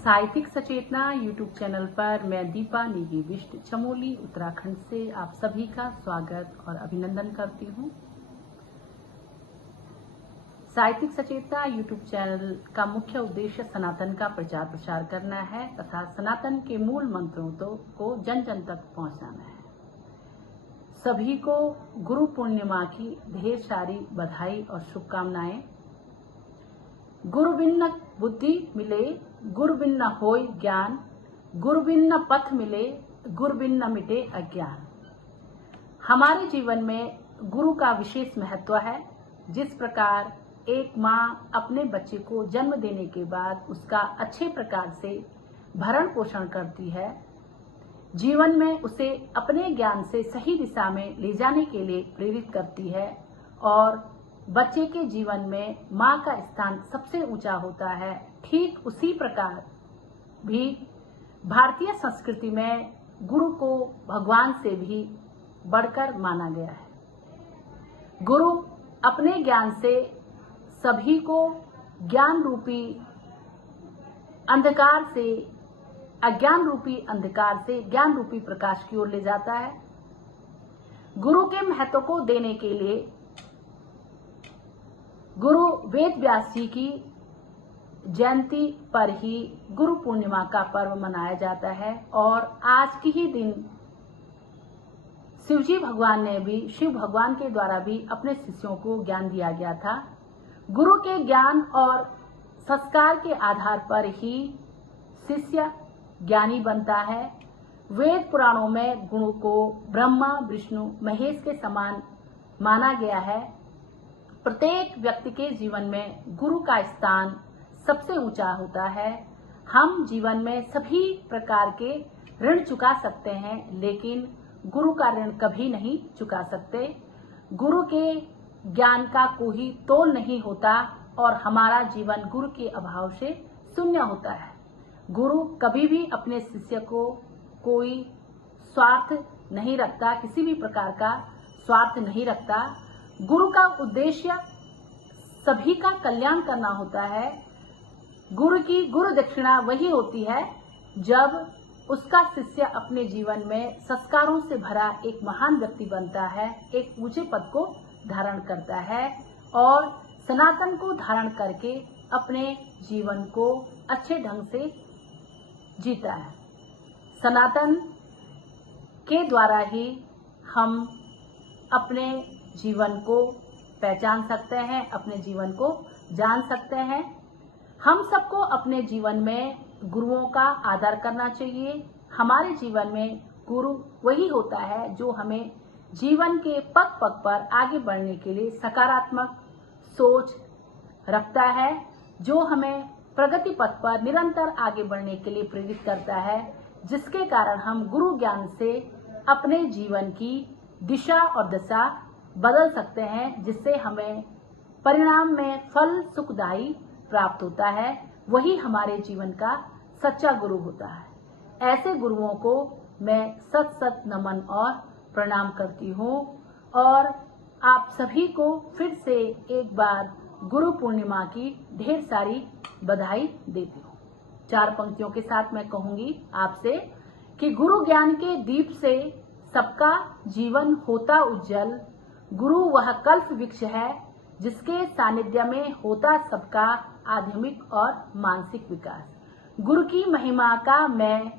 साहित्यिक सचेतना YouTube channel पर मैं दीपा नेगी बिष्ट चमोली उत्तराखंड से आप सभी का स्वागत और अभिनंदन करती हूँ। साहित्यिक सचेतना यूट्यूब चैनल का मुख्य उद्देश्य सनातन का प्रचार प्रसार करना है तथा सनातन के मूल मंत्रों को जन जन तक पहुंचाना है। सभी को गुरु पूर्णिमा की ढेर सारी बधाई और शुभकामनाएं। गुरु बिन्न बुद्धि मिले, गुरु बिन्न होय ज्ञान, गुरु बिन्न पथ मिले, गुरु बिन्न मिटे अज्ञान। हमारे जीवन में गुरु का विशेष महत्व है। जिस प्रकार एक माँ अपने बच्चे को जन्म देने के बाद उसका अच्छे प्रकार से भरण पोषण करती है, जीवन में उसे अपने ज्ञान से सही दिशा में ले जाने के लिए प्रेरित करती है और बच्चे के जीवन में माँ का स्थान सबसे ऊंचा होता है, ठीक उसी प्रकार भी भारतीय संस्कृति में गुरु को भगवान से भी बढ़कर माना गया है। गुरु अपने ज्ञान से सभी को ज्ञान रूपी अंधकार से, अज्ञान रूपी अंधकार से ज्ञान रूपी प्रकाश की ओर ले जाता है। गुरु के महत्व को देने के लिए गुरु वेद व्यास जी की जयंती पर ही गुरु पूर्णिमा का पर्व मनाया जाता है और आज के ही दिन शिव भगवान के द्वारा भी अपने शिष्यों को ज्ञान दिया गया था। गुरु के ज्ञान और संस्कार के आधार पर ही शिष्य ज्ञानी बनता है। वेद पुराणों में गुरु को ब्रह्मा विष्णु महेश के समान माना गया है। प्रत्येक व्यक्ति के जीवन में गुरु का स्थान सबसे ऊंचा होता है। हम जीवन में सभी प्रकार के ऋण चुका सकते हैं, लेकिन गुरु का ऋण कभी नहीं चुका सकते। गुरु के ज्ञान का कोई तोल नहीं होता और हमारा जीवन गुरु के अभाव से शून्य होता है। गुरु कभी भी अपने शिष्य को कोई स्वार्थ नहीं रखता, किसी भी प्रकार का स्वार्थ नहीं रखता। गुरु का उद्देश्य सभी का कल्याण करना होता है। गुरु की गुरु दक्षिणा वही होती है जब उसका शिष्य अपने जीवन में संस्कारों से भरा एक महान व्यक्ति बनता है, एक ऊंचे पद को धारण करता है और सनातन को धारण करके अपने जीवन को अच्छे ढंग से जीता है। सनातन के द्वारा ही हम अपने जीवन को पहचान सकते हैं, अपने जीवन को जान सकते हैं। हम सबको अपने जीवन में गुरुओं का आदर करना चाहिए। हमारे जीवन में गुरु वही होता है जो हमें जीवन के पग पग पर आगे बढ़ने के लिए सकारात्मक सोच रखता है, जो हमें प्रगति पथ पर निरंतर आगे बढ़ने के लिए प्रेरित करता है, जिसके कारण हम गुरु ज्ञान से अपने जीवन की दिशा और दशा बदल सकते हैं, जिससे हमें परिणाम में फल सुखदायी प्राप्त होता है। वही हमारे जीवन का सच्चा गुरु होता है। ऐसे गुरुओं को मैं सत सत नमन और प्रणाम करती हूँ और आप सभी को फिर से एक बार गुरु पूर्णिमा की ढेर सारी बधाई देती हूँ। 4 पंक्तियों के साथ मैं कहूंगी आपसे कि गुरु ज्ञान के दीप से सबका जीवन होता उज्जवल। गुरु वह कल्प वृक्ष है जिसके सानिध्य में होता सबका आध्यात्मिक और मानसिक विकास। गुरु की महिमा का मैं